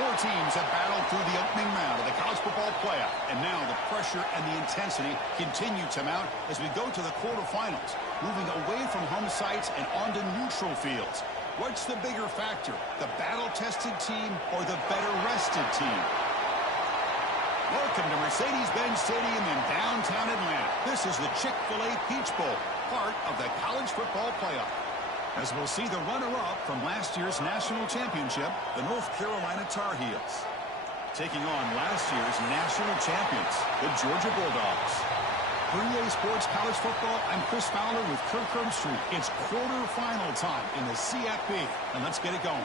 Four teams have battled through the opening round of the college football playoff, and now the pressure and the intensity continue to mount as we go to the quarterfinals, moving away from home sites and onto neutral fields. What's the bigger factor, the battle-tested team or the better-rested team? Welcome to Mercedes-Benz Stadium in downtown Atlanta. This is the Chick-fil-A Peach Bowl, part of the college football playoff. As we'll see the runner-up from last year's national championship, the North Carolina Tar Heels, taking on last year's national champions, the Georgia Bulldogs. For EA Sports College Football, I'm Chris Fowler with Kirk Herbstreit. It's quarterfinal time in the CFP, and let's get it going.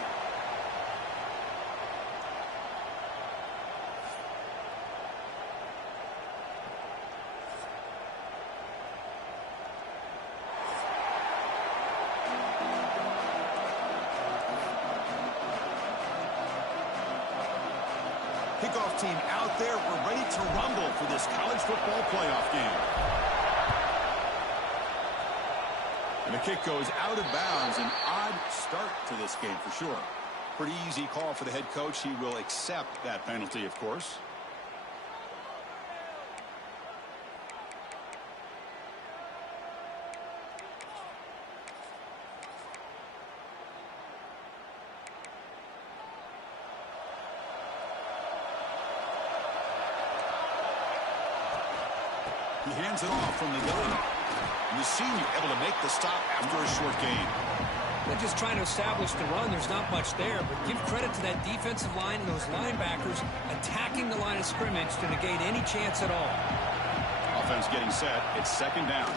Kickoff team out there. We're ready to rumble for this college football playoff game. And the kick goes out of bounds. An odd start to this game for sure. Pretty easy call for the head coach. He will accept that penalty, of course. He hands it off from the gun. And the senior able to make the stop after a short gain. They're just trying to establish the run. There's not much there, but give credit to that defensive line and those linebackers attacking the line of scrimmage to negate any chance at all. Offense getting set. It's second down.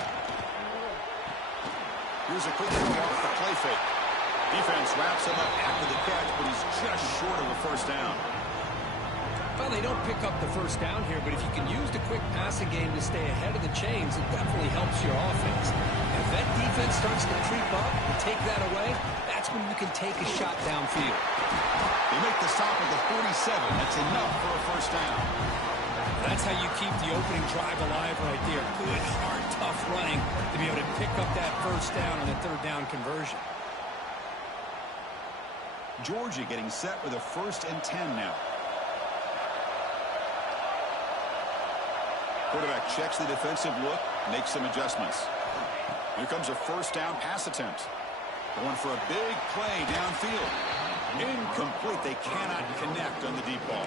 Here's a quick throw off the play fake. Defense wraps him up after the catch, but he's just short of the first down. Well, they don't pick up the first down here, but if you can use the quick passing game to stay ahead of the chains, it definitely helps your offense. If that defense starts to creep up and take that away, that's when you can take a shot downfield. They make the stop at the 47. That's enough for a first down. That's how you keep the opening drive alive right there. Good, hard, tough running to be able to pick up that first down on the third down conversion. Georgia getting set with a 1st and 10 now. Quarterback checks the defensive look, makes some adjustments. Here comes a first down pass attempt. Going for a big play downfield. Incomplete. They cannot connect on the deep ball.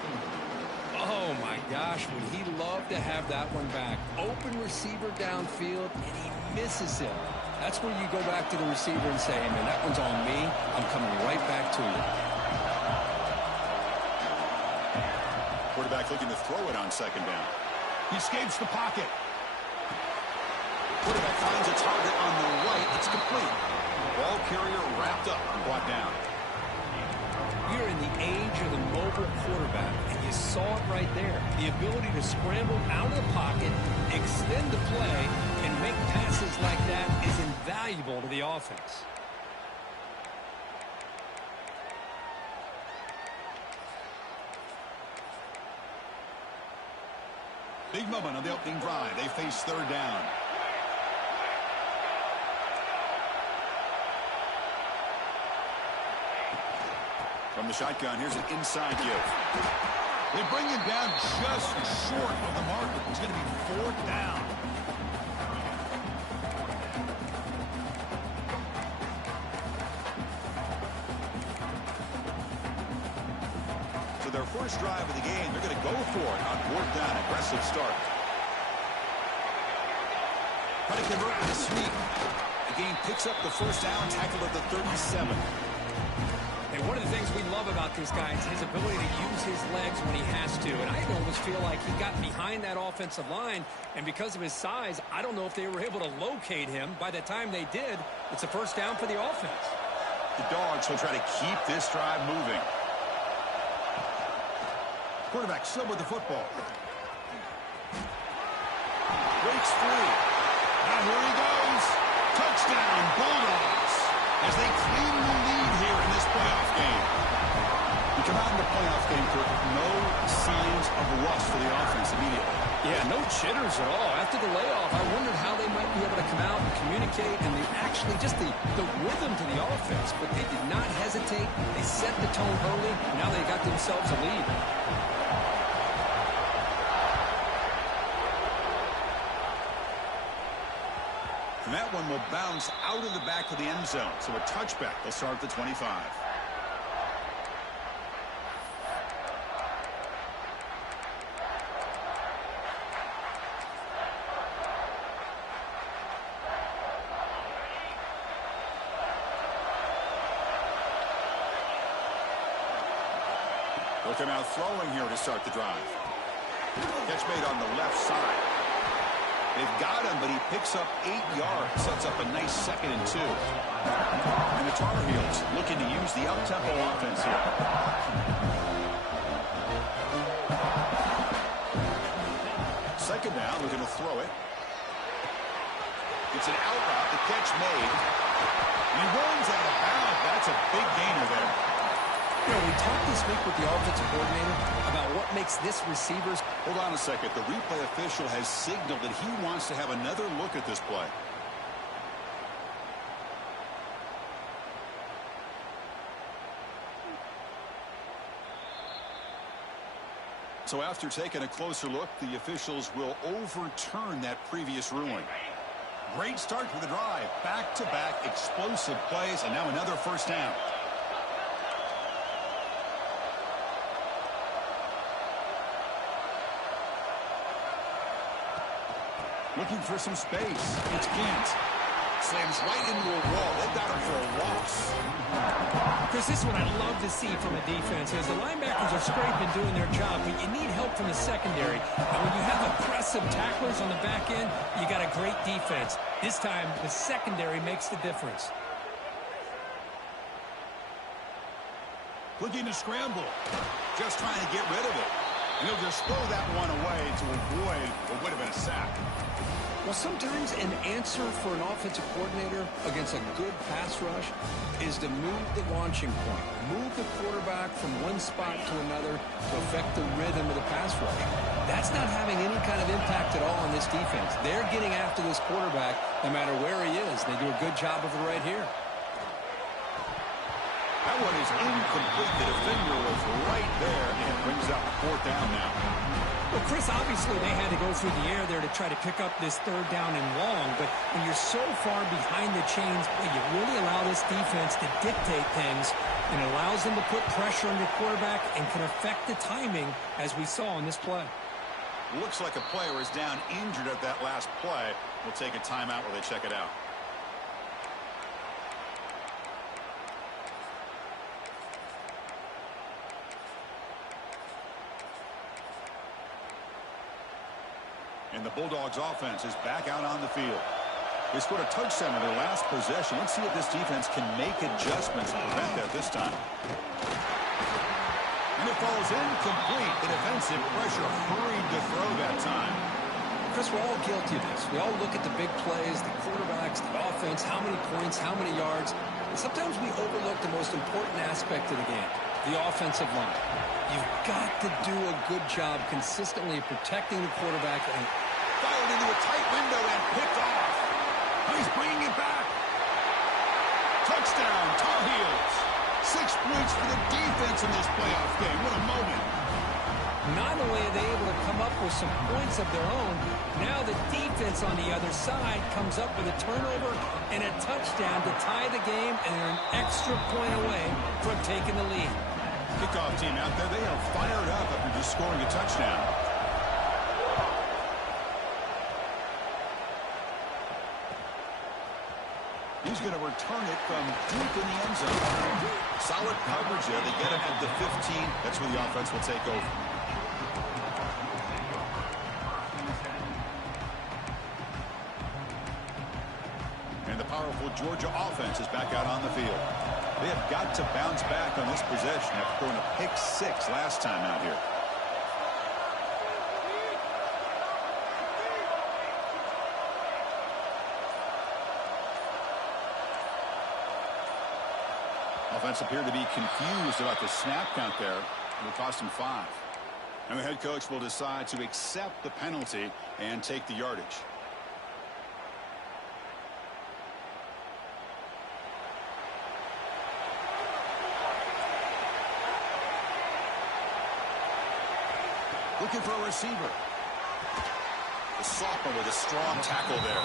Oh, my gosh. Would he love to have that one back? Open receiver downfield, and he misses him. That's where you go back to the receiver and say, hey, man, that one's on me. I'm coming right back to you. Quarterback looking to throw it on second down. He escapes the pocket. Quarterback finds a target on the right. It's complete. Ball carrier wrapped up and brought down. We're in the age of the mobile quarterback, and you saw it right there. The ability to scramble out of the pocket, extend the play, and make passes like that is invaluable to the offense. Big moment on the opening drive. They face third down. From the shotgun, here's an inside give. They bring him down just short of the mark. It's going to be fourth down. So their first drive of the game, they're going to go for it on fourth down. Aggressive start. Trying to convert with a sweep. The game picks up the first down, tackled at the 37. And one of the things we love about this guy is his ability to use his legs when he has to. And I almost feel like he got behind that offensive line, and because of his size, I don't know if they were able to locate him. By the time they did, it's a first down for the offense. The Dogs will try to keep this drive moving. Quarterback still with the football. Breaks free. Now here he goes. Touchdown, Bulldogs, as they clean the lead here in this playoff game. You come out in the playoff game, Kirk, no signs of rust for the offense immediately. Yeah, no jitters at all. After the layoff, I wondered how they might be able to come out and communicate, and they actually just the rhythm to the offense, but they did not hesitate. They set the tone early. Now they got themselves themselves a lead. And that one will bounce out of the back of the end zone. So a touchback. They'll start at the 25. Looking out throwing here to start the drive. Catch made on the left side. They've got him, but he picks up 8 yards. Sets up a nice 2nd and 2. And the Tar Heels looking to use the up-tempo offense here. Second down, looking to throw it. It's an out route. The catch made. He runs out of bounds. That's a big gainer there. You know, we talked this week with the offensive coordinator about what makes this receivers. Hold on a second. The replay official has signaled that he wants to have another look at this play. So after taking a closer look, the officials will overturn that previous ruling. Great start to the drive. Back-to-back explosive plays, and now another first down. Looking for some space. It's Gant. Slams right into a wall. They got him for a loss. Chris, this is what I'd love to see from a defense. As the linebackers are scraping doing their job, but you need help from the secondary. And when you have aggressive tacklers on the back end, you got a great defense. This time, the secondary makes the difference. Looking to scramble. Just trying to get rid of it. And he'll just throw that one away to avoid what would have been a sack. Well, sometimes an answer for an offensive coordinator against a good pass rush is to move the launching point, move the quarterback from one spot to another to affect the rhythm of the pass rush. That's not having any kind of impact at all on this defense. They're getting after this quarterback no matter where he is. They do a good job of it right here. That one is incomplete. The defender was right there, and it brings up 4th down now. Well, Chris, obviously they had to go through the air there to try to pick up this 3rd down and long, but when you're so far behind the chains, boy, you really allow this defense to dictate things, and it allows them to put pressure on your quarterback and can affect the timing, as we saw in this play. Looks like a player is down injured at that last play. We'll take a timeout while they check it out. And the Bulldogs offense is back out on the field. They scored a touchdown in their last possession. Let's see if this defense can make adjustments to prevent that this time. And it falls incomplete. The defensive pressure hurried to throw that time. Chris, we're all guilty of this. We all look at the big plays, the quarterbacks, the offense, how many points, how many yards. And sometimes we overlook the most important aspect of the game, the offensive line. You've got to do a good job consistently protecting the quarterback. And fired into a tight window and picked off. He's bringing it back. Touchdown, Tar Heels. 6 points for the defense in this playoff game. What a moment. Not only are they able to come up with some points of their own, now the defense on the other side comes up with a turnover and a touchdown to tie the game, and they're an extra point away from taking the lead. Kickoff team out there, they are fired up after just scoring a touchdown. He's going to return it from deep in the end zone. Solid coverage there. They get him at the 15. That's where the offense will take over. And the powerful Georgia offense is back out on the field. They have got to bounce back on this possession after throwing a pick 6 last time out here. Offense appeared to be confused about the snap count there. It will cost him 5. And the head coach will decide to accept the penalty and take the yardage. Looking for a receiver. The sophomore with a strong tackle there.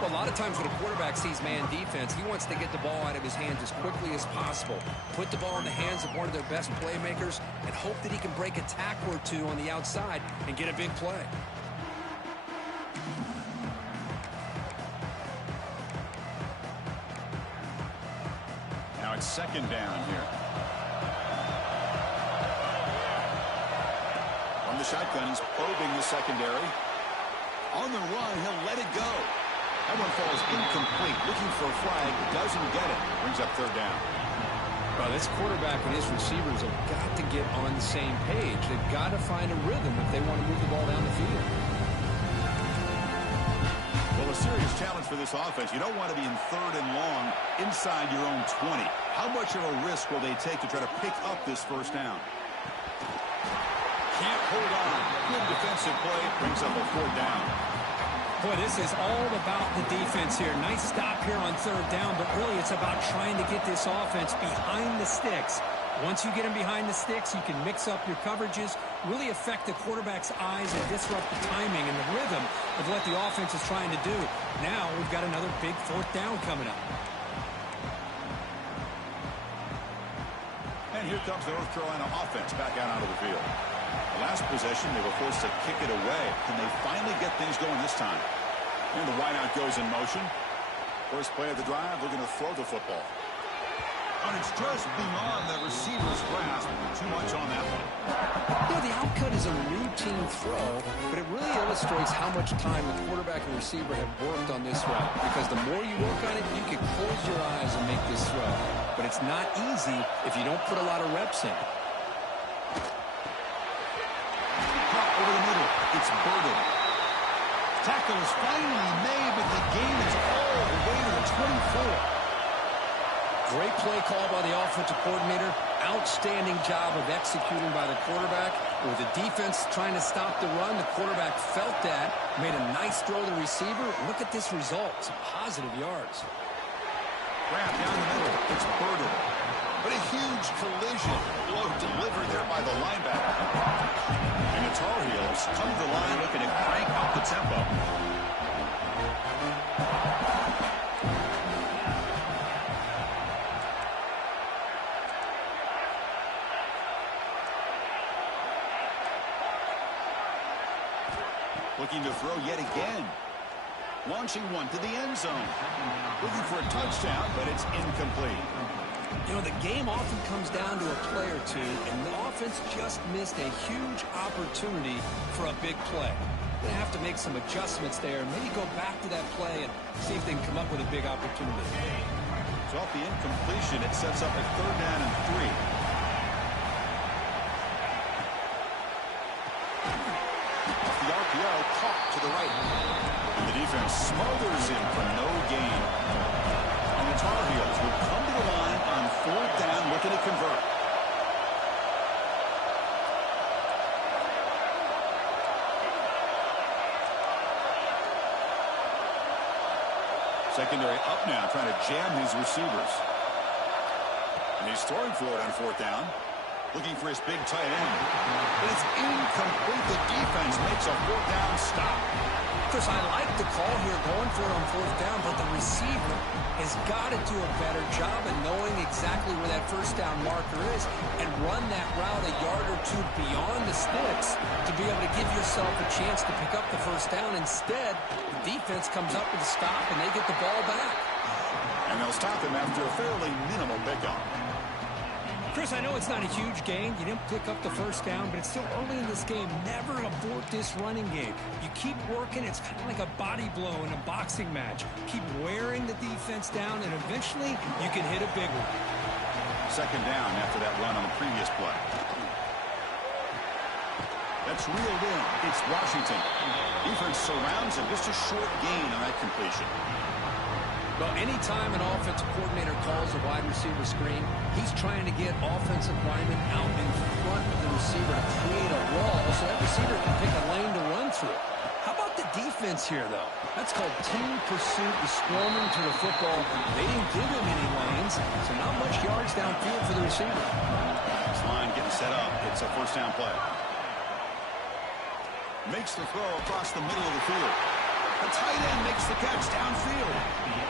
Well, a lot of times when a quarterback sees man defense, he wants to get the ball out of his hands as quickly as possible. Put the ball in the hands of one of their best playmakers and hope that he can break a tackle or two on the outside and get a big play. Now it's second down here. From the shotgun, he's probing the secondary. On the run, he'll let it go. That one falls incomplete. Looking for a flag, doesn't get it. Brings up third down. Well, this quarterback and his receivers have got to get on the same page. They've got to find a rhythm if they want to move the ball down the field. Well, a serious challenge for this offense. You don't want to be in third and long inside your own 20. How much of a risk will they take to try to pick up this first down? Can't hold on. Good defensive play. Brings up a fourth down. Boy, this is all about the defense here. Nice stop here on third down, but really it's about trying to get this offense behind the sticks. Once you get them behind the sticks, you can mix up your coverages, really affect the quarterback's eyes and disrupt the timing and the rhythm of what the offense is trying to do. Now we've got another big fourth down coming up. And here comes the North Carolina offense back out onto the field. The last possession, they were forced to kick it away. Can they finally get things going this time? And the wideout goes in motion. First play of the drive, looking to throw the football. And it's just beyond the receiver's grasp. Too much on that one. You know, the outcut is a routine throw, but it really illustrates how much time the quarterback and receiver have worked on this route. Because the more you work on it, you can close your eyes and make this throw. But it's not easy if you don't put a lot of reps in. Over the middle, it's Burden. Tackle is finally made, but the game is all the way to the 24. Great play call by the offensive coordinator. Outstanding job of executing by the quarterback. With the defense trying to stop the run, the quarterback felt that, made a nice throw to the receiver. Look at this result. Some positive yards. Grab down the middle. It's Burden. But a huge collision. Blow delivered there by the linebacker. And the Tar Heels come to the line looking to crank up the tempo. Looking to throw yet again. Launching one to the end zone. Looking for a touchdown, but it's incomplete. You know, the game often comes down to a play or two, and the offense just missed a huge opportunity for a big play. They're going to have to make some adjustments there and maybe go back to that play and see if they can come up with a big opportunity. So off the incompletion, it sets up a third down and 3. Off the RPO, caught to the right. And the defense smothers him for no gain. And the Tar Heels will come to the line on fourth down, looking to convert. Secondary up now, trying to jam his receivers. And he's throwing for it on fourth down. Looking for his big tight end. But it's incomplete. The defense makes a fourth down stop. Chris, I like the call here going for it on fourth down, but the receiver has got to do a better job of knowing exactly where that first down marker is and run that route a yard or two beyond the sticks to be able to give yourself a chance to pick up the first down. Instead, the defense comes up with a stop and they get the ball back. And they'll stop him after a fairly minimal pickup. Chris, I know it's not a huge gain. You didn't pick up the first down, but it's still early in this game. Never abort this running game. You keep working. It's kind of like a body blow in a boxing match. Keep wearing the defense down, and eventually you can hit a big one. Second down after that run on the previous play. That's reeled in. It's Washington. Defense surrounds him. Just a short gain on that completion. Well, anytime an offensive coordinator calls a wide receiver screen, he's trying to get offensive linemen out in front of the receiver to create a wall so that receiver can pick a lane to run through. How about the defense here, though? That's called team pursuit and swarming to the football. They didn't give him any lanes, so not much yards downfield for the receiver. This line getting set up. It's a first down play. Makes the throw across the middle of the field. The tight end makes the catch downfield.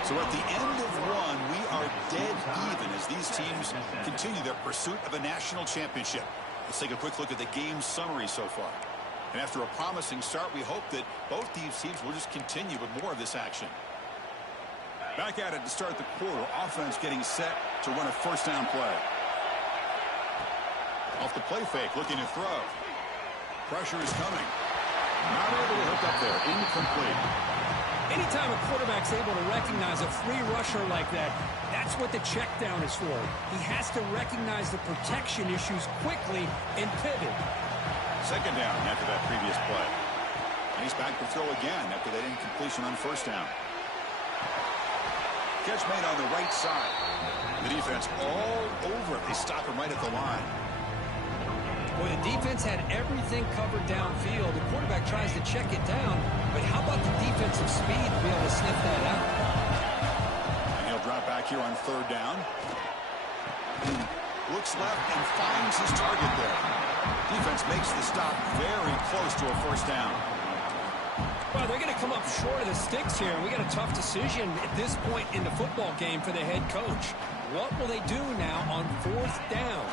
So at the end of one, we are dead even as these teams continue their pursuit of a national championship. Let's take a quick look at the game summary so far. And after a promising start, we hope that both these teams will just continue with more of this action. Back at it to start the quarter. Offense getting set to run a first down play. Off the play fake, looking to throw. Pressure is coming. Not able to hook up there. Incomplete. Anytime a quarterback's able to recognize a free rusher like that, that's what the check down is for. He has to recognize the protection issues quickly and pivot. Second down after that previous play. And he's back to throw again after that incompletion on first down. Catch made on the right side. The defense all over it. They stop him right at the line. Well, the defense had everything covered downfield. The quarterback tries to check it down, but how about the defensive speed to be able to sniff that out? And he'll drop back here on third down. Looks left and finds his target there. Defense makes the stop very close to a first down. Well, they're going to come up short of the sticks here. We got a tough decision at this point in the football game for the head coach. What will they do now on fourth down?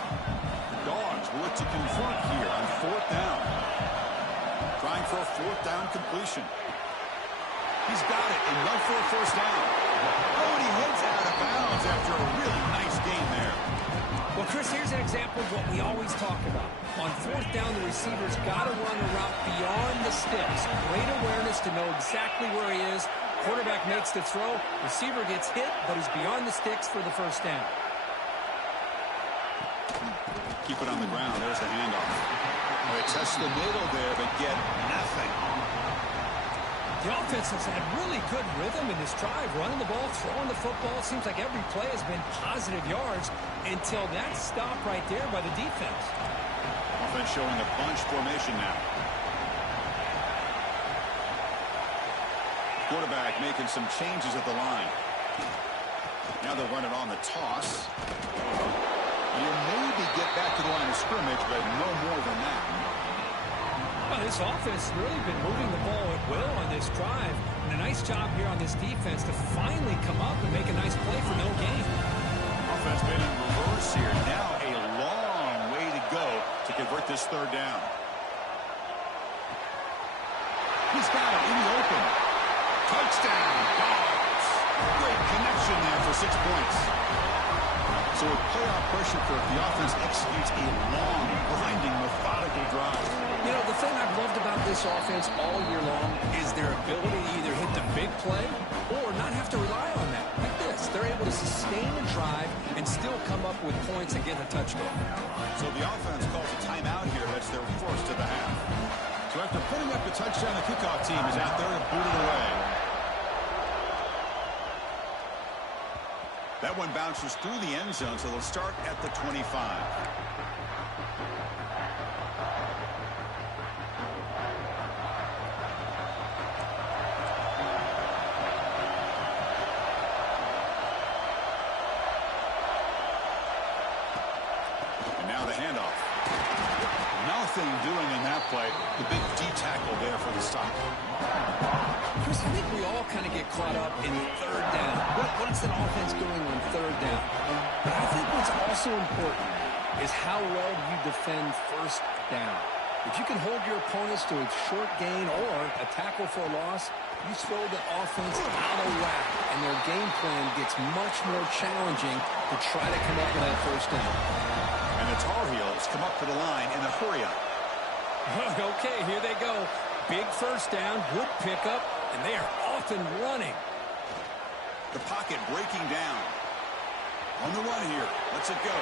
Dogs will look to convert here on fourth down. Trying for a fourth down completion. He's got it and run for a first down. Oh, and he heads out of bounds after a really nice game there. Well, Chris, here's an example of what we always talk about. On fourth down, the receiver's got to run a route beyond the sticks. Great awareness to know exactly where he is. Quarterback makes the throw. Receiver gets hit, but he's beyond the sticks for the first down. Keep it on the ground. There's the handoff. They test the middle there, but get nothing. The offense has had really good rhythm in this drive, running the ball, throwing the football. It seems like every play has been positive yards until that stop right there by the defense. Offense showing a bunch formation now. Quarterback making some changes at the line. Now they'll run it on the toss. You maybe get back to the line of scrimmage, but no more than that. Well, this offense has really been moving the ball at will on this drive. And a nice job here on this defense to finally come up and make a nice play for no gain. Offense been in reverse here. Now a long way to go to convert this third down. He's got it in the open. Touchdown, Dogs. Great connection there for 6 points. So with playoff pressure for the offense executes a long, grinding, methodical drive. You know, the thing I've loved about this offense all year long is their ability to either hit the big play or not have to rely on that. Like this, they're able to sustain a drive and still come up with points and get a touchdown. So the offense calls a timeout here as they're forced to the half. So after putting up the touchdown, the kickoff team is out there to boot it away. That one bounces through the end zone, so they'll start at the 25. And now the handoff. Nothing doing in that play. The big D tackle there for the stop. Chris, I think we all kind of get caught up in third down. What's an offense doing on third down? But I think what's also important is how well you defend first down. If you can hold your opponents to a short gain or a tackle for a loss, you throw the offense out of whack, and their game plan gets much more challenging to try to come up with that first down. And the Tar Heels come up to the line in a hurry-up. Okay, here they go. Big first down, good pickup, and they are off and running. The pocket breaking down. On the run here. Lets it go.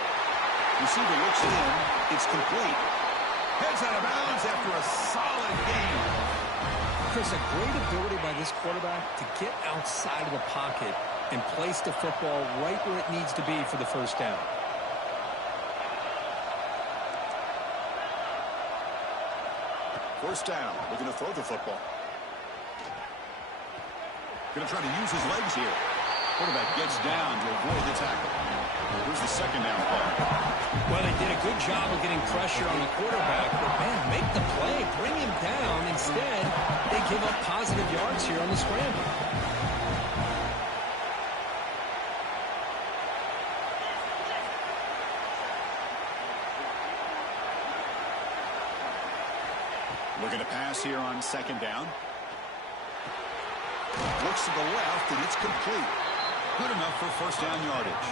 Receiver looks it in. It's complete. Heads out of bounds after a solid game. Chris, a great ability by this quarterback to get outside of the pocket and place the football right where it needs to be for the first down. First down. Looking to throw the football. Going to try to use his legs here. Quarterback gets down to avoid the tackle. Here's the second down play. Well, they did a good job of getting pressure on the quarterback, but, man, make the play, bring him down. Instead, they give up positive yards here on the scramble. Looking to pass here on second down. Looks to the left, and it's complete. Good enough for first down yardage.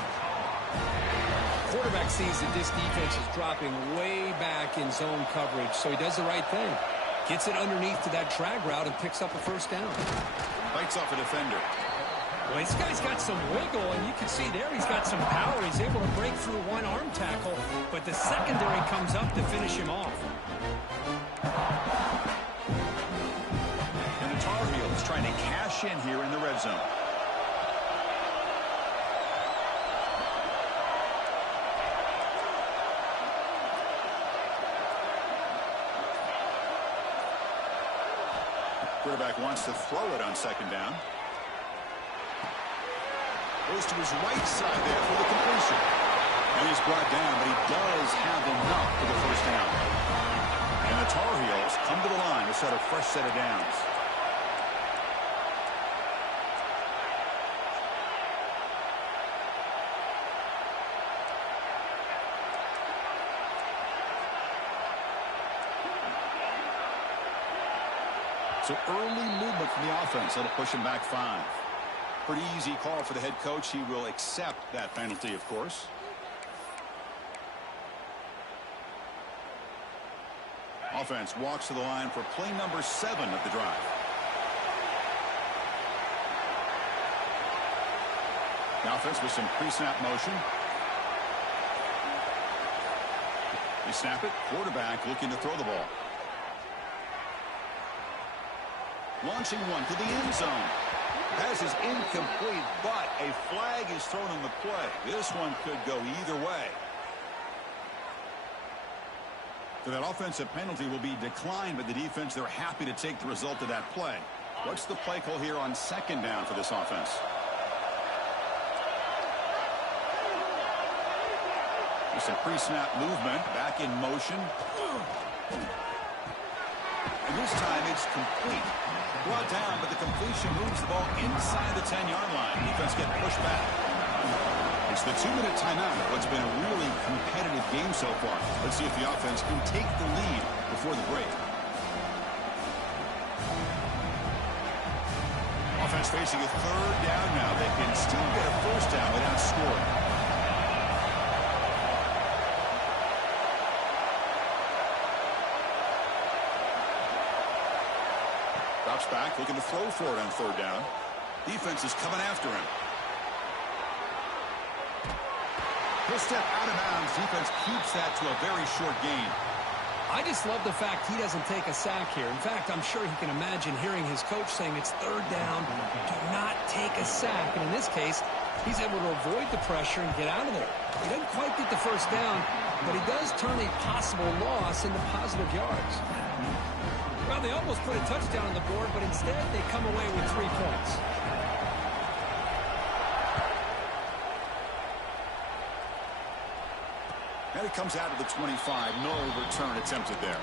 Quarterback sees that this defense is dropping way back in zone coverage, so he does the right thing. Gets it underneath to that drag route and picks up a first down. Bites off a defender. Well, this guy's got some wiggle, and you can see there he's got some power. He's able to break through one arm tackle, but the secondary comes up to finish him off. And the Tar Heels trying to cash in here in the red zone. Quarterback wants to throw it on second down. Goes to his right side there for the completion. And he's brought down, but he does have enough for the first down. And the Tar Heels come to the line to set a fresh set of downs. So early movement from the offense. That'll push him back 5. Pretty easy call for the head coach. He will accept that penalty, of course. Offense walks to the line for play number 7 of the drive. The offense with some pre-snap motion. They snap it. Quarterback looking to throw the ball. Launching one to the end zone. Pass is incomplete, but a flag is thrown on the play. This one could go either way. So that offensive penalty will be declined by the defense. They're happy to take the result of that play. What's the play call here on second down for this offense? Just a pre-snap movement, back in motion. And this time it's complete. Brought down, but the completion moves the ball inside the 10-yard line. Defense getting pushed back. It's the 2-minute timeout. What's been a really competitive game so far. Let's see if the offense can take the lead before the break. Offense facing a third down now. They can still get a first down without scoring. Drops back, looking to throw for it on third down. Defense is coming after him. He'll step out of bounds. Defense keeps that to a very short gain. I just love the fact he doesn't take a sack here. In fact, I'm sure he can imagine hearing his coach saying it's third down, do not take a sack. And in this case, he's able to avoid the pressure and get out of there. He doesn't quite get the first down, but he does turn a possible loss into positive yards. Well, they almost put a touchdown on the board, but instead they come away with 3 points. And it comes out of the 25. No return attempted there.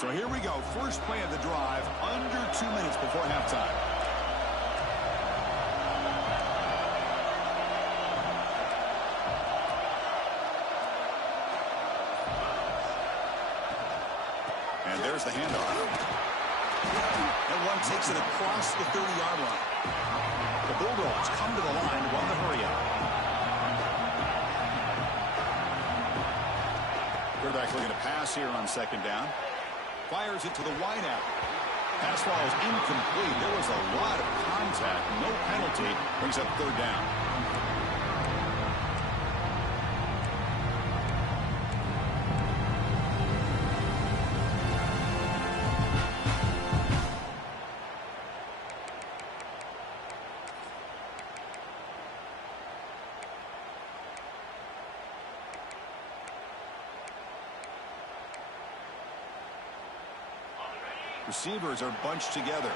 So here we go. First play of the drive, under 2 minutes before halftime. And there's the handoff. And one takes it across the 30-yard line. The Bulldogs come to the line, run the hurry up. Quarterback looking to pass here on second down. Fires it to the wideout. Pass falls incomplete. There was a lot of contact. No penalty. Brings up third down. Receivers are bunched together.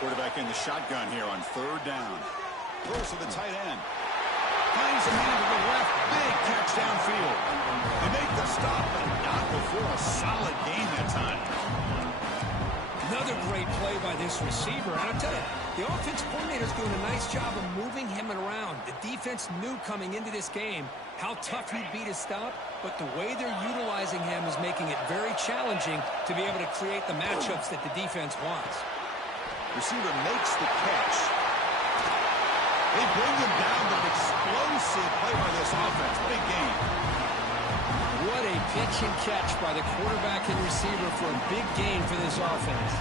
Quarterback in the shotgun here on third down. Throws to the tight end. Finds a man to the left. Big catch downfield. They make the stop, but not before a solid gain that time. Another great play by this receiver. And I'll tell you, the offense coordinator's doing a nice job of moving him around. The defense knew coming into this game how tough he'd be to stop, but the way they're utilizing him is making it very challenging to be able to create the matchups that the defense wants. Receiver makes the catch. They bring him down, but an explosive play by this offense. Big game. What a pitch and catch by the quarterback and receiver for a big gain for this offense.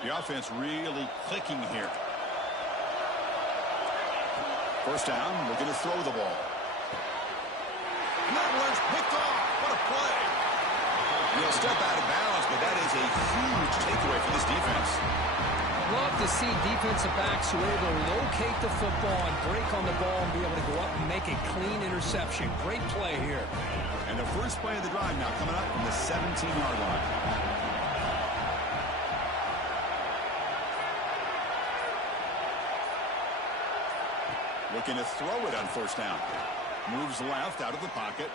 The offense really clicking here. First down, looking to throw the ball. And that one's picked off. What a play. He'll step out of bounds, but that is a huge takeaway for this defense. Love to see defensive backs who are able to locate the football and break on the ball and be able to go up and make a clean interception. Great play here. And the first play of the drive now coming up from the 17-yard line. Looking to throw it on first down. Moves left out of the pocket.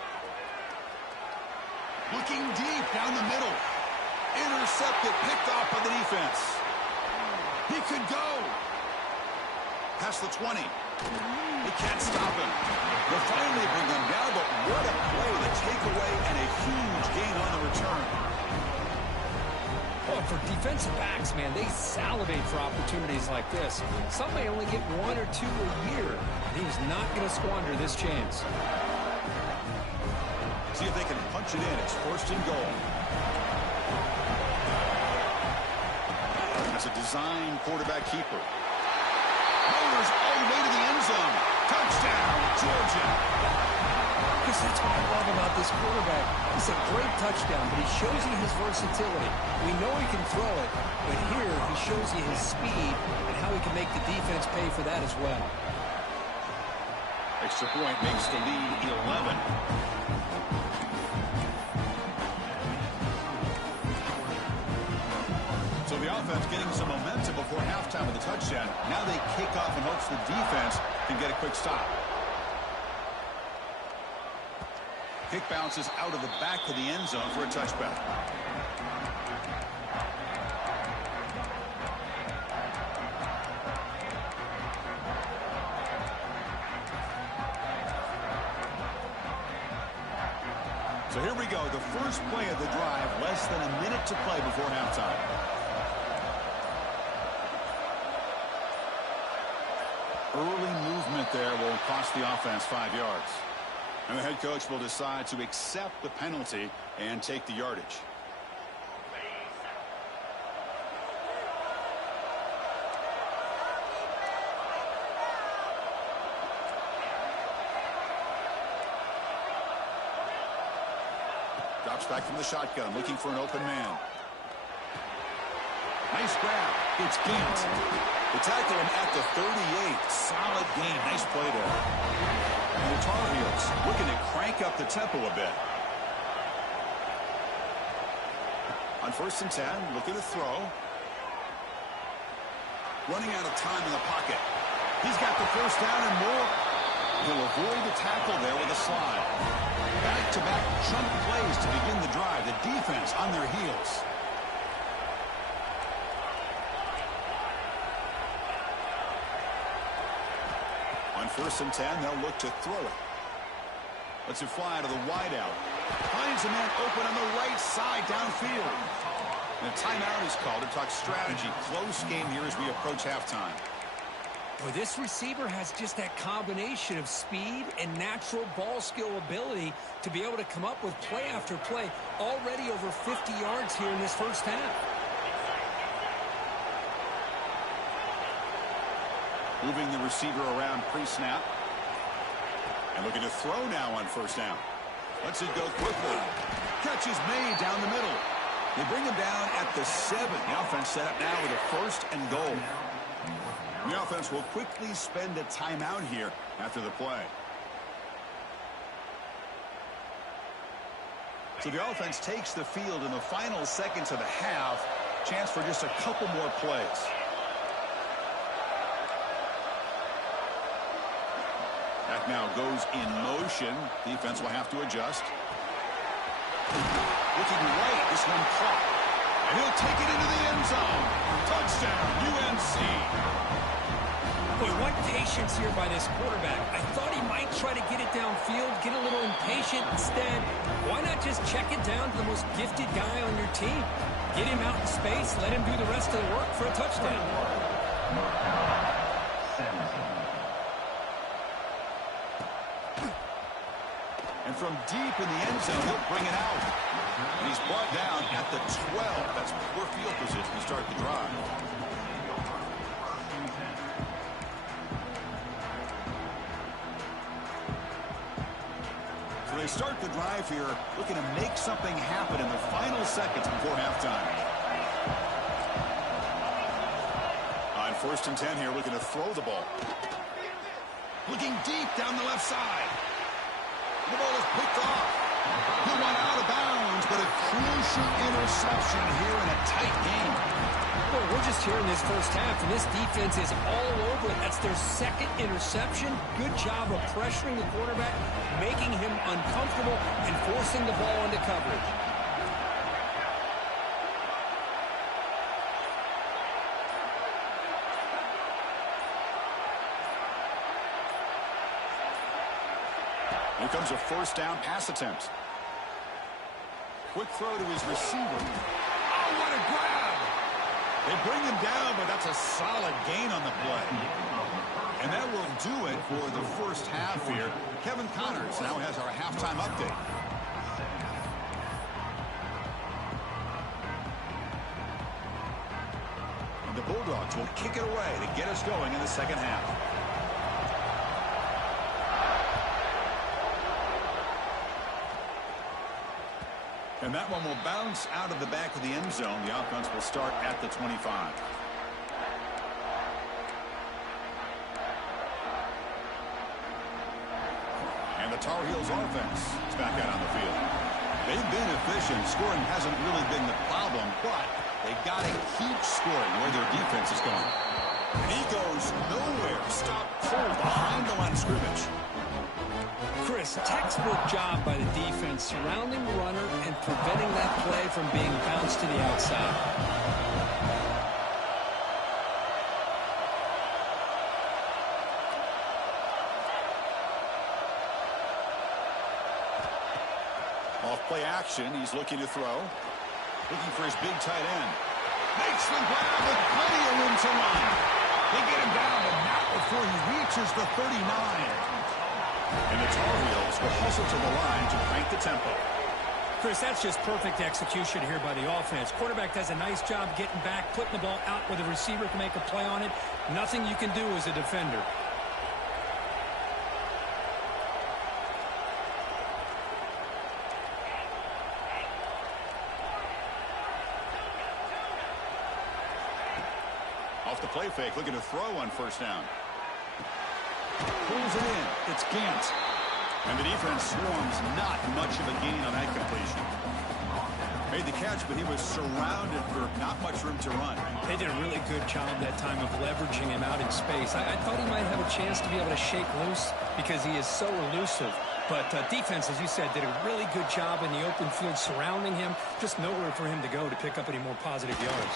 Looking deep down the middle. Intercepted, picked off by the defense. He could go. Past the 20. They can't stop him. They'll finally bring him down, but what a play. The takeaway and a huge gain on the return. Oh, for defensive backs, man, they salivate for opportunities like this. Some may only get one or two a year, and he was not going to squander this chance. See if they can punch it in. It's first and goal. That's a design quarterback keeper. Motors all the way to the end zone. Touchdown, Georgia. Because that's what I love about this quarterback. It's a great touchdown, but he shows you his versatility. We know he can throw it, but here he shows you his speed and how he can make the defense pay for that as well. Extra point makes the lead 11. So the offense getting some momentum before halftime with the touchdown. Now they kick off in hopes the defense can get a quick stop. Kick bounces out of the back of the end zone for a touchback. So here we go, the first play of the drive, less than a minute to play before halftime. Early movement there will cost the offense 5 yards. And the head coach will decide to accept the penalty and take the yardage. Drops back from the shotgun, looking for an open man. Nice grab. It's Gant. They tackle him at the 38. Solid gain. Nice play there. And the Tar Heels looking to crank up the tempo a bit. On first and 10, looking to throw. Running out of time in the pocket. He's got the first down and more. He'll avoid the tackle there with a slide. Back-to-back chunk plays to begin the drive. The defense on their heels. On first and 10, they'll look to throw it. Lets it fly to the wideout. Finds a man open on the right side downfield. And a timeout is called to talk strategy. Close game here as we approach halftime. Boy, this receiver has just that combination of speed and natural ball skill ability to be able to come up with play after play. Already over 50 yards here in this first half. Moving the receiver around pre-snap. And looking to throw now on first down. Lets it go quickly. Catch is made down the middle. They bring him down at the 7. The offense set up now with a first and goal. The offense will quickly spend a timeout here after the play. So the offense takes the field in the final seconds of the half. Chance for just a couple more plays. That now goes in motion. Defense will have to adjust. Looking right, this one caught. And he'll take it into the end zone. Touchdown, UNC. Boy, what patience here by this quarterback. I thought he might try to get it downfield, get a little impatient. Instead, why not just check it down to the most gifted guy on your team? Get him out in space, let him do the rest of the work for a touchdown. And from deep in the end zone, he'll bring it out. And he's brought down at the 12. That's poor field position to start the drive. So they start the drive here, looking to make something happen in the final seconds before halftime. On 1st and 10 here, looking to throw the ball. Looking deep down the left side. The ball is picked off. He went out of bounds, but a crucial interception here in a tight game. Boy, we're just here in this first half, and this defense is all over it. That's their second interception. Good job of pressuring the quarterback, making him uncomfortable, and forcing the ball into coverage. Here comes a 1st down pass attempt. Quick throw to his receiver. Oh, what a grab! They bring him down, but that's a solid gain on the play. And that will do it for the first half here. Kevin Connors now has our halftime update. And the Bulldogs will kick it away to get us going in the second half. And that one will bounce out of the back of the end zone. The offense will start at the 25. And the Tar Heels offense is back out on the field. They've been efficient. Scoring hasn't really been the problem, but they've got to keep scoring where their defense is going. And he goes nowhere. Stop cold behind the line of scrimmage. Chris, textbook job by the defense surrounding the runner and preventing that play from being bounced to the outside. Off play action, he's looking to throw. Looking for his big tight end. Makes the grab with plenty of room to run. They get him down, but not before he reaches the 39. And the Tar Heels will hustle to the line to crank the tempo. Chris, that's just perfect execution here by the offense. Quarterback does a nice job getting back, putting the ball out where the receiver can make a play on it. Nothing you can do as a defender. Off the play fake, looking to throw on 1st down. Pulls it in. It's Gant. And the defense swarms not much of a gain on that completion. Made the catch, but he was surrounded for not much room to run. They did a really good job that time of leveraging him out in space. I thought he might have a chance to be able to shake loose because he is so elusive. But defense, as you said, did a really good job in the open field surrounding him. Just nowhere for him to go to pick up any more positive yards.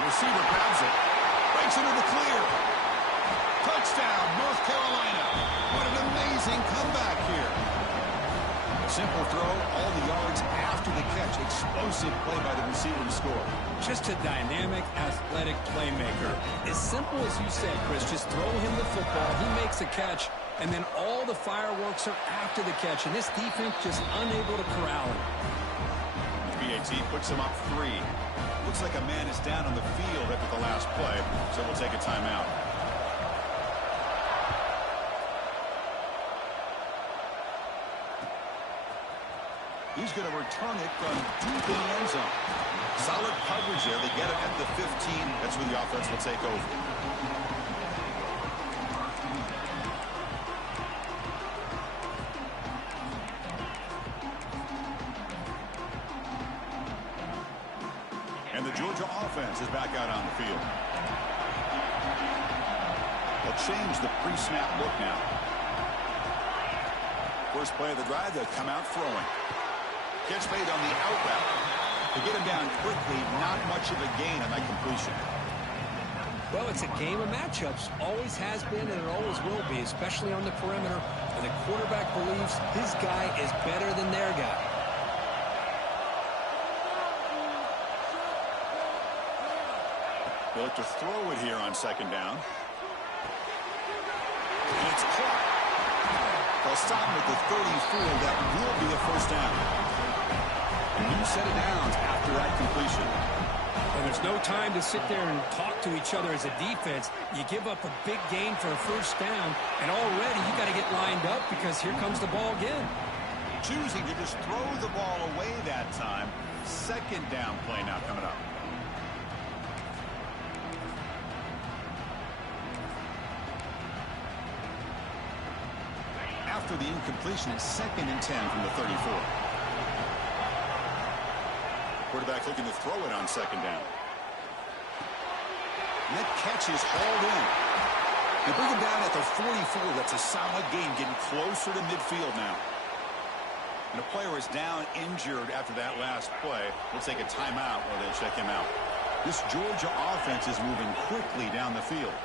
The receiver grabs it. Breaks into the clear. Touchdown, North Carolina. What an amazing comeback here. A simple throw, all the yards after the catch. Explosive play by the receiver to score. Just a dynamic, athletic playmaker. As simple as you said, Chris, just throw him the football. He makes a catch, and then all the fireworks are after the catch. And this defense just unable to corral him. BAT puts him up 3. Looks like a man is down on the field after the last play, so we'll take a timeout. He's going to return it from deep in the end zone. Solid coverage there. They get it at the 15. That's where the offense will take over. And the Georgia offense is back out on the field. They'll change the pre-snap look now. First play of the drive, they'll come out throwing. Catch made on the out route. To get him down quickly, not much of a gain on that completion. Well, it's a game of matchups. Always has been and it always will be, especially on the perimeter. And the quarterback believes his guy is better than their guy. They'll look to throw it here on second down. And it's caught. They'll stop him at the 34. That will be a first down. A new set of downs after that completion. And there's no time to sit there and talk to each other as a defense. You give up a big gain for a first down, and already you got to get lined up because here comes the ball again. Choosing to just throw the ball away that time. Second down play now coming up. After the incompletion, it's 2nd and 10 from the 34. Quarterback looking to throw it on second down. And that catch is hauled in. They bring him down at the 44. That's a solid gain, getting closer to midfield now. And a player is down injured after that last play. We'll take a timeout while they check him out. This Georgia offense is moving quickly down the field.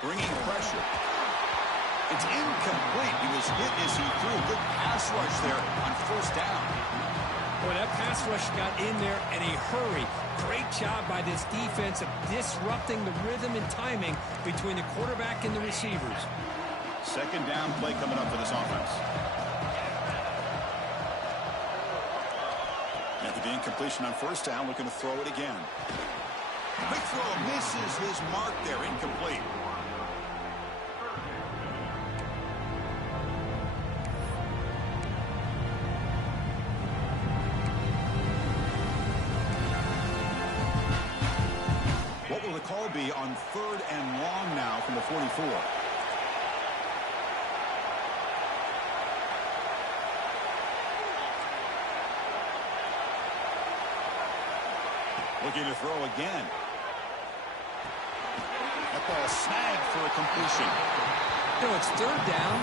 Bringing pressure. It's incomplete. He was hit as he threw. Good pass rush there on first down. Boy, that pass rush got in there in a hurry. Great job by this defense of disrupting the rhythm and timing between the quarterback and the receivers. Second down play coming up for this offense. After the incompletion on first down, looking to throw it again. Quick throw, misses his mark there, incomplete. What will the call be on 3rd and long now from the 44? Looking to throw again. That ball snagged for a completion. You know, it's 3rd down.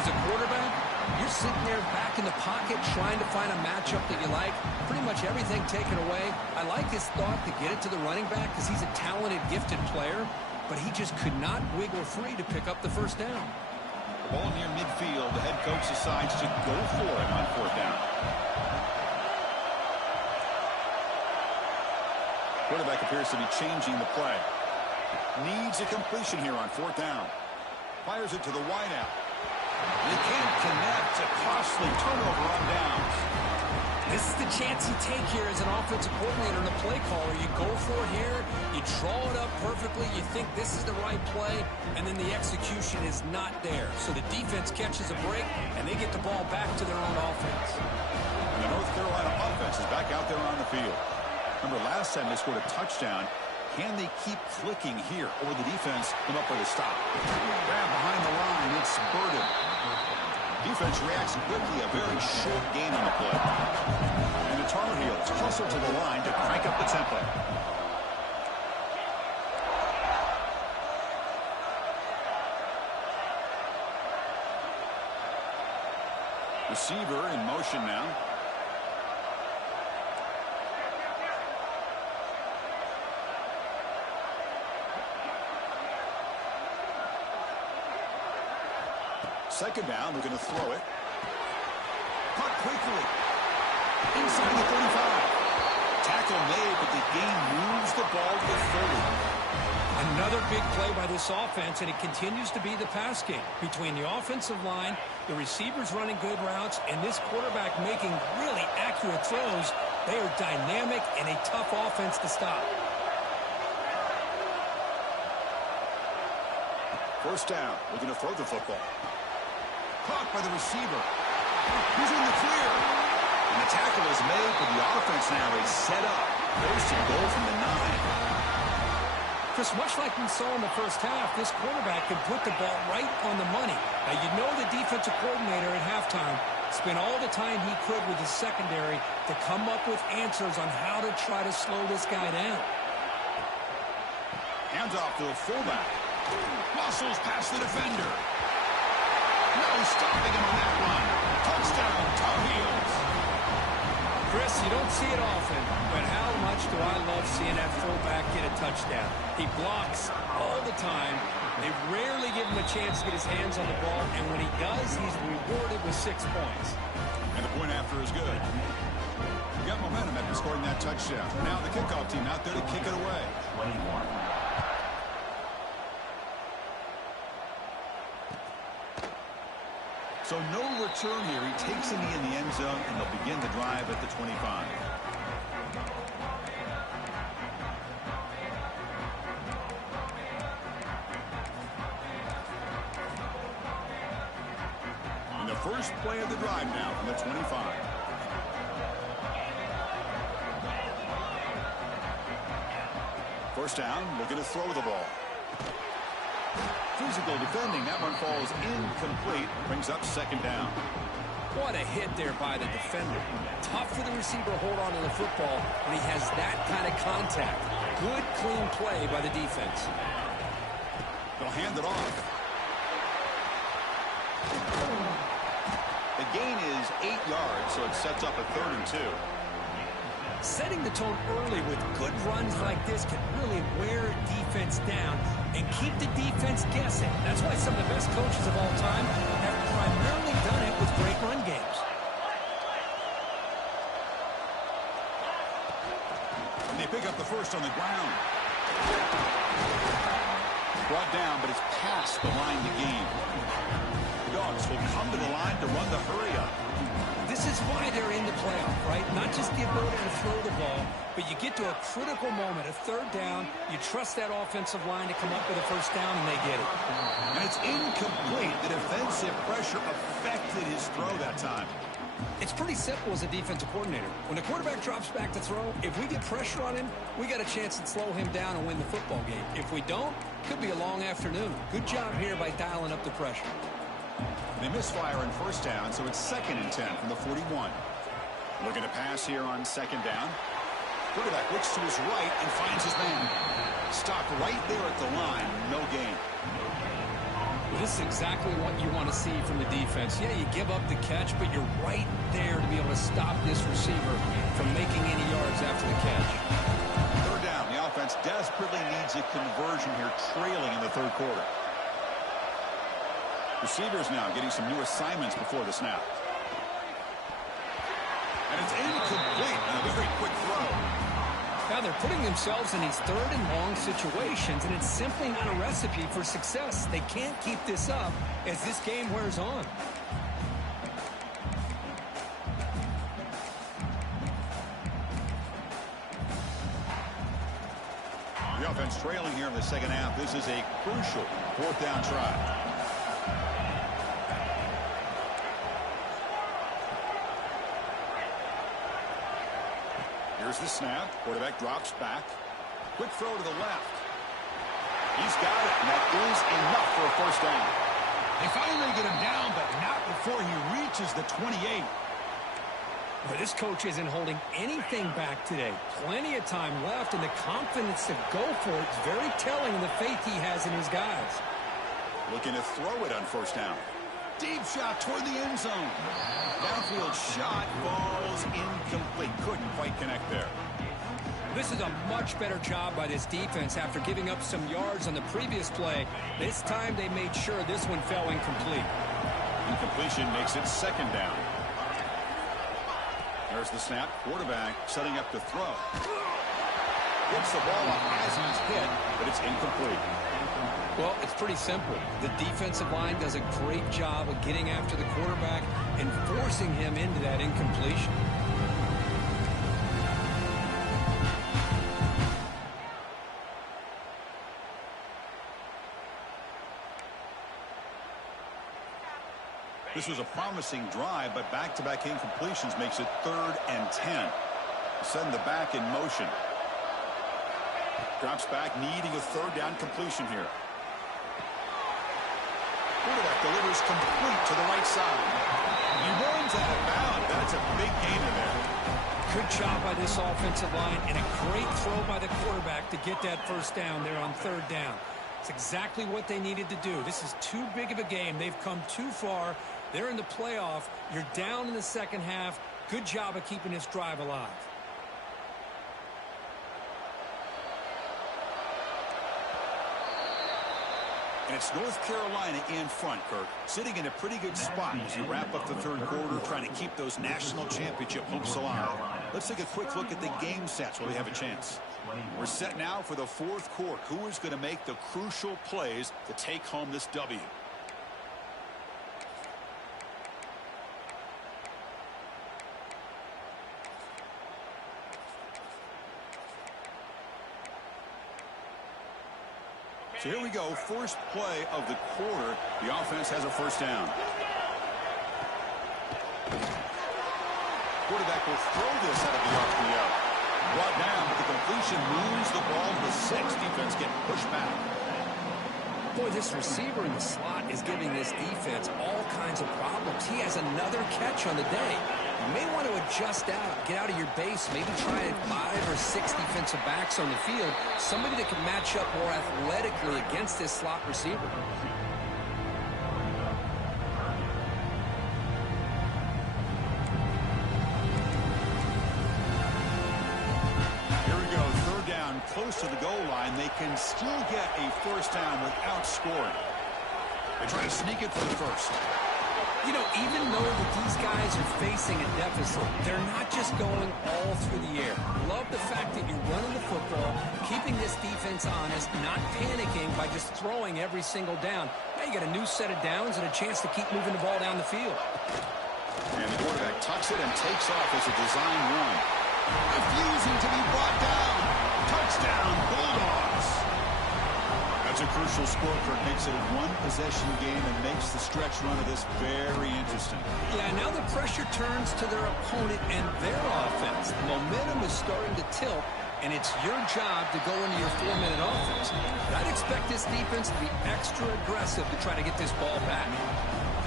As a quarterback, you're sitting there back in the pocket trying to find a matchup that you like. Pretty much everything taken away. I like his thought to get it to the running back because he's a talented, gifted player, but he just could not wiggle free to pick up the first down. The ball near midfield. The head coach decides to go for it on 4th down. Quarterback appears to be changing the play. Needs a completion here on 4th down. Fires it to the wideout. They can't connect. A costly turnover on downs. This is the chance you take here as an offensive coordinator and a play caller. You go for it here. You draw it up perfectly. You think this is the right play, and then the execution is not there. So the defense catches a break, and they get the ball back to their own offense. And the North Carolina offense is back out there on the field. Remember, last time they scored a touchdown. Can they keep clicking here, or the defense come up with a stop? Grab behind the line. It's Burden. Defense reacts quickly. A very short gain on the play. And the Tar Heels hustle to the line to crank up the tempo. Receiver in motion now. Second down, they're going to throw it. Caught quickly. Inside the 35. Tackle made, but the gain moves the ball to 30. Another big play by this offense, and it continues to be the pass game. Between the offensive line, the receivers running good routes, and this quarterback making really accurate throws, they are dynamic and a tough offense to stop. First down, looking to throw the football. Caught by the receiver. He's in the clear. And the tackle is made, but the offense now is set up. First and goal from the 9. Just much like we saw in the first half, this quarterback can put the ball right on the money. Now, you know the defensive coordinator at halftime spent all the time he could with his secondary to come up with answers on how to try to slow this guy down. Hands off to the fullback. Muscles past the defender. No stopping him on that run. Touchdown, Tar Heels. Chris, you don't see it often, but how much do I love seeing that fullback get a touchdown. He blocks all the time. They rarely give him a chance to get his hands on the ball, and when he does, he's rewarded with 6 points. And the point after is good. We got momentum after scoring that touchdown. Now the kickoff team out there to kick it away. 21. So no return here. He takes a knee in the end zone, and they'll begin the drive at the 25. And the first play of the drive now from the 25. First down, looking to throw the ball. Physical defending. That one falls incomplete. Brings up second down. What a hit there by the defender. Tough for the receiver to hold on to the football when he has that kind of contact. Good, clean play by the defense. They'll hand it off. The gain is 8 yards, so it sets up a 3rd and 2. Setting the tone early with good runs like this can really wear a defense down and keep the defense guessing. That's why some of the best coaches of all time have primarily done it with great run games. And they pick up the first on the ground. Brought down, but it's past the line to gain. The Dogs will come to the line to run the hurry-up. This is why they're in the playoff, right? Not just the ability to throw the ball, but you get to a critical moment, a 3rd down, you trust that offensive line to come up with a first down, and they get it. And it's incomplete. The defensive pressure affected his throw that time. It's pretty simple as a defensive coordinator. When the quarterback drops back to throw, if we get pressure on him, we got a chance to slow him down and win the football game. If we don't, could be a long afternoon. Good job here by dialing up the pressure. They misfire in first down, so it's 2nd and 10 from the 41. Looking to pass here on 2nd down. Quarterback looks to his right and finds his man. Stopped right there at the line. No gain. Well, this is exactly what you want to see from the defense. Yeah, you give up the catch, but you're right there to be able to stop this receiver from making any yards after the catch. 3rd down. The offense desperately needs a conversion here, trailing in the 3rd quarter. Receivers now getting some new assignments before the snap. And it's incomplete. And a very quick throw. Now they're putting themselves in these 3rd and long situations, and it's simply not a recipe for success. They can't keep this up as this game wears on. The offense trailing here in the 2nd half. This is a crucial 4th down try. Here's the snap. Quarterback drops back. Quick throw to the left. He's got it, and that is enough for a first down. They finally get him down, but not before he reaches the 28. But this coach isn't holding anything back today. Plenty of time left, and the confidence to go for it is very telling of the faith he has in his guys. Looking to throw it on first down. Deep shot toward the end zone. Downfield shot falls incomplete. Couldn't quite connect there. This is a much better job by this defense after giving up some yards on the previous play. This time they made sure this one fell incomplete. Incompletion makes it 2nd down. There's the snap. Quarterback setting up to throw. Gets the ball off as he's hit, but it's incomplete. Well, it's pretty simple. The defensive line does a great job of getting after the quarterback and forcing him into that incompletion. This was a promising drive, but back-to-back incompletions makes it 3rd and 10. Send the back in motion. Drops back, needing a 3rd down completion here. Quarterback delivers complete to the right side. He runs out of bounds. That's a big gain in there. Good job by this offensive line, and a great throw by the quarterback to get that 1st down there on 3rd down. It's exactly what they needed to do. This is too big of a game. They've come too far. They're in the playoff. You're down in the 2nd half. Good job of keeping this drive alive. And it's North Carolina in front, Kirk, sitting in a pretty good spot as you wrap up the 3rd quarter, trying to keep those national championship hopes alive. Let's take a quick look at the game sets while we have a chance. We're set now for the 4th quarter. Who is going to make the crucial plays to take home this W? So here we go, first play of the quarter. The offense has a 1st down. Quarterback will throw this out of the RPO. Brought down, but the completion moves the ball to the 6. Defense getting pushed back. Boy, this receiver in the slot is giving this defense all kinds of problems. He has another catch on the day. You may want to adjust out, get out of your base, maybe try 5 or 6 defensive backs on the field, somebody that can match up more athletically against this slot receiver. Here we go, 3rd down, close to the goal line. They can still get a 1st down without scoring. They try to sneak it for the 1st. You know, even though that these guys are facing a deficit, they're not just going all through the air. Love the fact that you're running the football, keeping this defense honest, not panicking by just throwing every single down. Now you got a new set of downs and a chance to keep moving the ball down the field. And the quarterback tucks it and takes off as a design run. Refusing to be brought down. Touchdown, Bulldogs. That's a crucial score, Kirk. Makes it a 1-possession game and makes the stretch run of this very interesting. Yeah, now the pressure turns to their opponent and their offense. The momentum is starting to tilt, and it's your job to go into your 4-minute offense. But I'd expect this defense to be extra aggressive to try to get this ball back.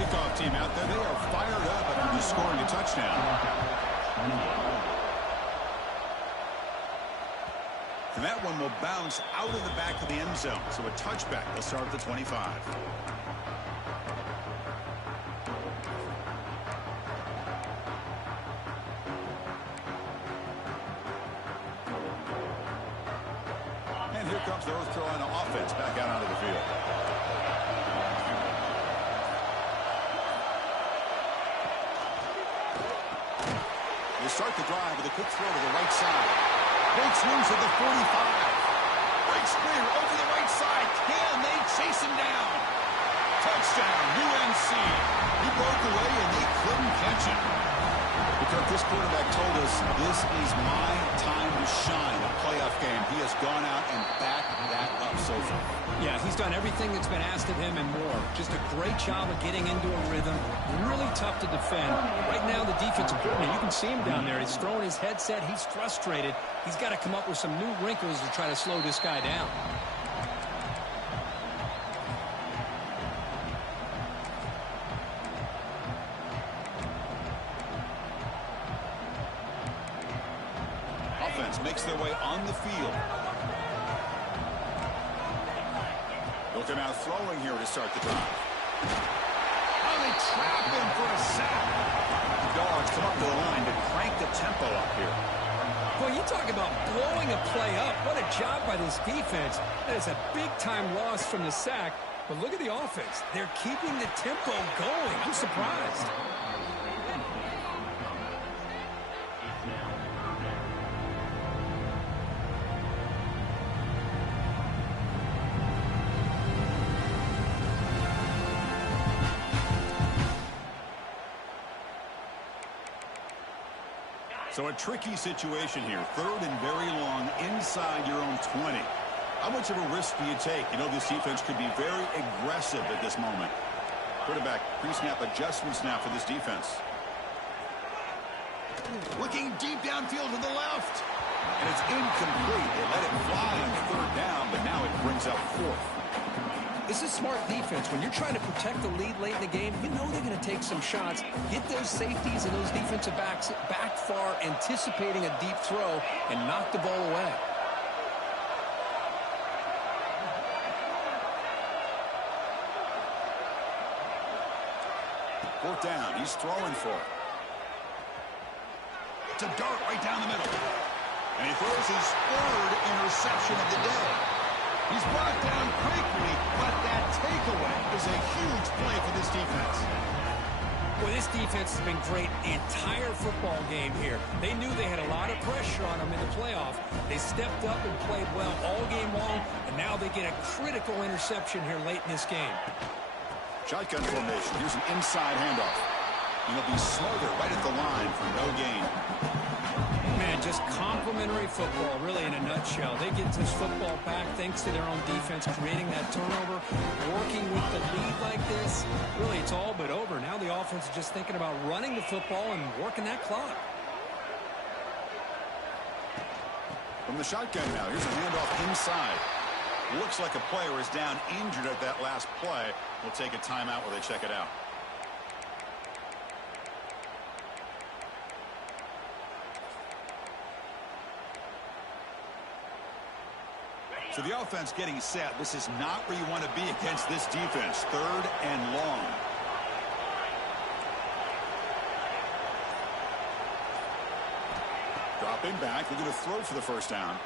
Kickoff team out there. They are fired up after just scoring a touchdown. And that one will bounce out of the back of the end zone. So a touchback. They'll start at the 25. And here comes the North Carolina offense back out onto the field. They start the drive with a quick throw to the right side. Breaks loose at the 45. Breaks clear over the right side. Can they chase him down? Touchdown, UNC. He broke away and they couldn't catch him. Because this quarterback told us this is my time to shine. A playoff game. He has gone out and backed that up so far. Yeah, he's done everything that's been asked of him and more. Just a great job of getting into a rhythm. Really tough to defend. Right now, the defensive coordinator, you can see him down there. He's throwing his headset. He's frustrated. He's got to come up with some new wrinkles to try to slow this guy down. Offense makes their way on the field. Look him out throwing here to start the drive. Oh, they trap him for a sack. The Dogs come up to the line to crank the tempo up here. Boy, you talk about blowing a play up. What a job by this defense. That is a big-time loss from the sack. But look at the offense. They're keeping the tempo going. I'm surprised. So a tricky situation here. 3rd and very long inside your own 20. How much of a risk do you take? You know, this defense could be very aggressive at this moment. Quarterback pre-snap adjustments now for this defense. Looking deep downfield to the left. And it's incomplete. They let it fly on third down, but now it brings up fourth. This is smart defense. When you're trying to protect the lead late in the game, you know they're going to take some shots, get those safeties and those defensive backs back far, anticipating a deep throw, and knock the ball away. Fourth down. He's throwing for it. It's a dart right down the middle. And he throws his third interception of the day. He's brought down quickly, but that takeaway is a huge play for this defense. Well, this defense has been great the entire football game here. They knew they had a lot of pressure on them in the playoff. They stepped up and played well all game long, and now they get a critical interception here late in this game. Shotgun formation. Here's an inside handoff. And he'll be smothered right at the line for no gain. Man, just complimentary football, really, in a nutshell. They get this football back thanks to their own defense, creating that turnover, working with the lead like this. Really, it's all but over. Now the offense is just thinking about running the football and working that clock. From the shotgun now, here's a handoff inside. Looks like a player is down injured at that last play. We'll take a timeout while they check it out. So the offense getting set. This is not where you want to be against this defense. Third and long. Dropping back. They're going to throw for the first down.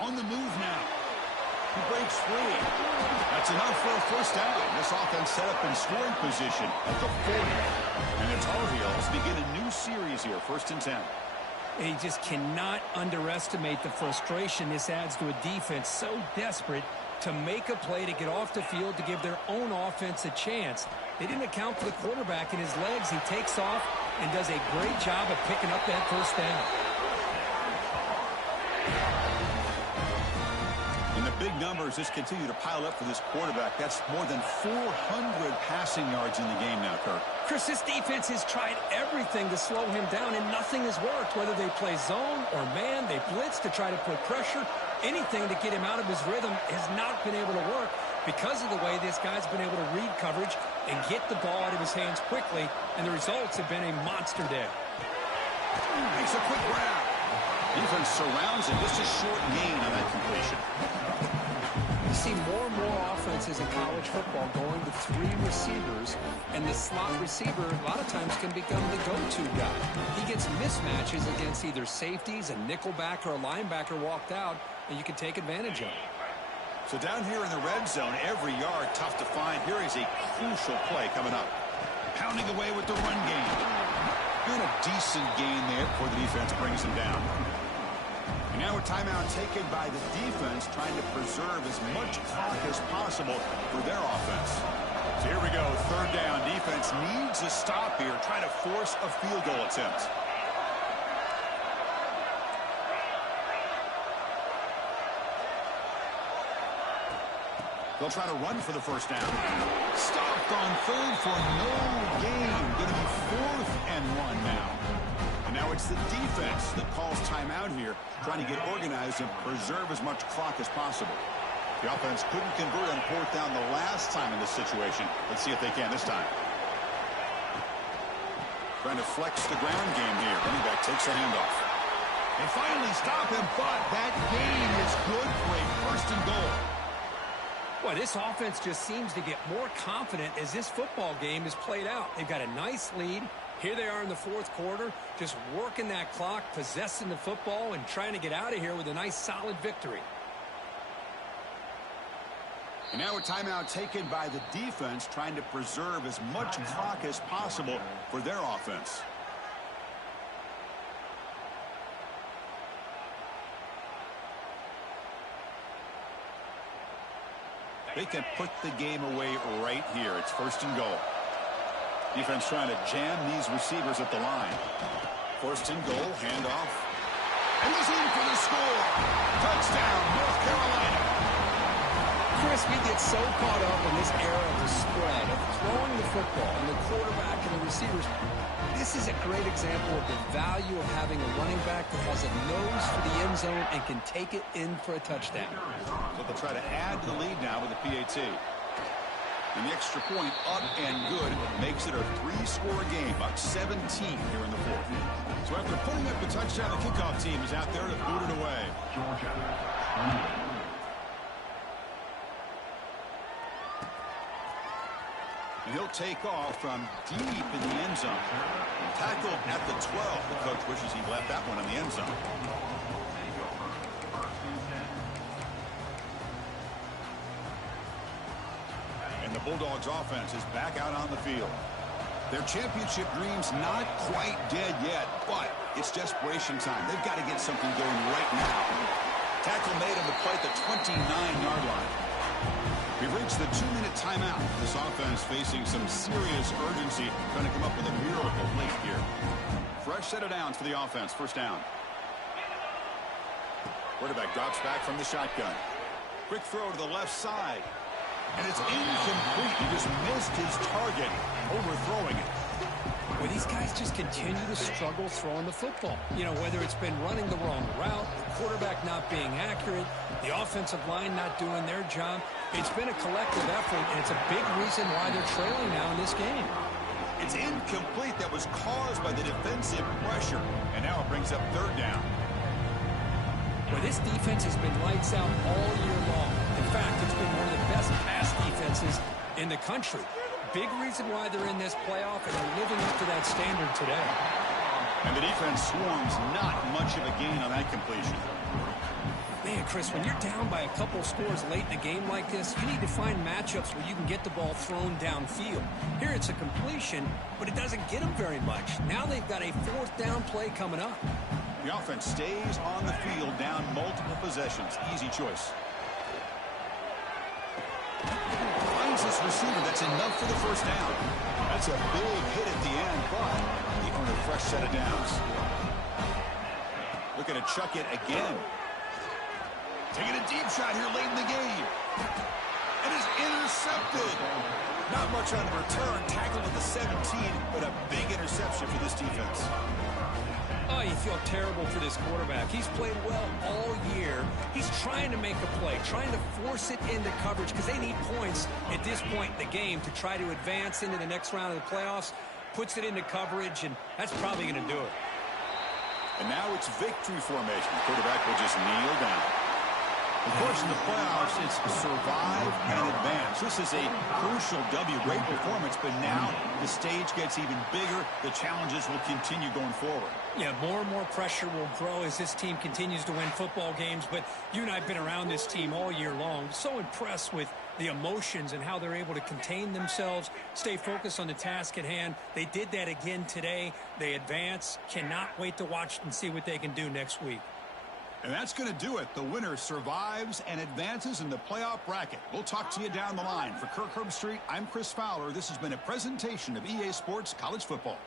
On the move now. He breaks free. That's enough for a first down. This offense set up in scoring position at the 40. And the Tar Heels begin a new series here. 1st and 10. And he just cannot underestimate the frustration this adds to a defense so desperate to make a play to get off the field to give their own offense a chance. They didn't account for the quarterback in his legs. He takes off and does a great job of picking up that first down. And the big numbers just continue to pile up for this quarterback. That's more than 400 passing yards in the game now, Kirk. Chris, this defense has tried everything to slow him down, and nothing has worked. Whether they play zone or man, they blitz to try to put pressure. Anything to get him out of his rhythm has not been able to work because of the way this guy's been able to read coverage and get the ball out of his hands quickly, and the results have been a monster day. Makes a quick grab. Defense surrounds him. Just a short gain on that completion. You see more and more offenses in college football going to 3 receivers, and the slot receiver a lot of times can become the go-to guy. He gets mismatches against either safeties, a nickelback, or a linebacker walked out, and you can take advantage of it. So down here in the red zone, every yard tough to find. Here is a crucial play coming up. Pounding away with the run game. Doing a decent gain there before the defense brings him down. And now a timeout taken by the defense, trying to preserve as much clock as possible for their offense. So here we go, 3rd down. Defense needs a stop here, trying to force a field goal attempt. They'll try to run for the first down. Stopped on 3rd for no gain. Going to be 4th and 1 now. And now it's the defense that calls timeout here, trying to get organized and preserve as much clock as possible. The offense couldn't convert on 4th down the last time in this situation. Let's see if they can this time. Trying to flex the ground game here. Running back takes a handoff. They finally stop him, but that gain is good for a 1st and goal. Boy, this offense just seems to get more confident as this football game is played out. They've got a nice lead. Here they are in the 4th quarter, just working that clock, possessing the football, and trying to get out of here with a nice, solid victory. And now a timeout taken by the defense, trying to preserve as much clock as possible for their offense. They can put the game away right here. It's 1st and goal. Defense trying to jam these receivers at the line. 1st and goal, handoff. And he's in for the score. Touchdown, North Carolina. Chris, we get so caught up in this era of the spread, of throwing the football, and the quarterback and the receivers. This is a great example of the value of having a running back that has a nose for the end zone and can take it in for a touchdown. So they'll try to add to the lead now with the PAT. And the extra point up and good makes it a 3-score game, about 17 here in the fourth. So after putting up the touchdown, the kickoff team is out there to boot it away. And he'll take off from deep in the end zone. Tackled at the 12. The coach wishes he left that one in the end zone. And the Bulldogs offense is back out on the field. Their championship dream's not quite dead yet, but it's desperation time. They've got to get something going right now. Tackle made on the play at the 29-yard line. We've reached the 2-minute timeout. This offense facing some serious urgency, trying to come up with a miracle late here. Fresh set of downs for the offense. First down. Quarterback drops back from the shotgun. Quick throw to the left side. And it's incomplete. He just missed his target, overthrowing it. Well, these guys just continue to struggle throwing the football. You know, whether it's been running the wrong route, the quarterback not being accurate, the offensive line not doing their job. It's been a collective effort, and it's a big reason why they're trailing now in this game. It's incomplete. That was caused by the defensive pressure. And now it brings up third down. Well, this defense has been lights out all year long. In fact, it's been one of the best pass defenses in the country. Big reason why they're in this playoff, and they're living up to that standard today. And the defense swarms not much of a gain on that completion. Man, Chris, when you're down by a couple scores late in a game like this, you need to find matchups where you can get the ball thrown downfield. Here it's a completion, but it doesn't get them very much. Now they've got a fourth down play coming up. The offense stays on the field down multiple possessions. Easy choice. Finds this receiver. That's enough for the first down. That's a big hit at the end, but they earn a fresh set of downs. Looking to chuck it again. Taking a deep shot here late in the game. And is intercepted. Not much on the return. Tackled at the 17, but a big interception for this defense. Oh, you feel terrible for this quarterback. He's played well all year. He's trying to make a play, trying to force it into coverage because they need points at this point in the game to try to advance into the next round of the playoffs. Puts it into coverage, and that's probably going to do it. And now it's victory formation. The quarterback will just kneel down. Of course, in the playoffs, it's survive and advance. This is a crucial W. Great performance, but now the stage gets even bigger. The challenges will continue going forward. Yeah, more and more pressure will grow as this team continues to win football games. But you and I have been around this team all year long. So impressed with the emotions and how they're able to contain themselves, stay focused on the task at hand. They did that again today. They advance. Cannot wait to watch and see what they can do next week. And that's going to do it. The winner survives and advances in the playoff bracket. We'll talk to you down the line. For Kirk Herbstreit, I'm Chris Fowler. This has been a presentation of EA Sports College Football.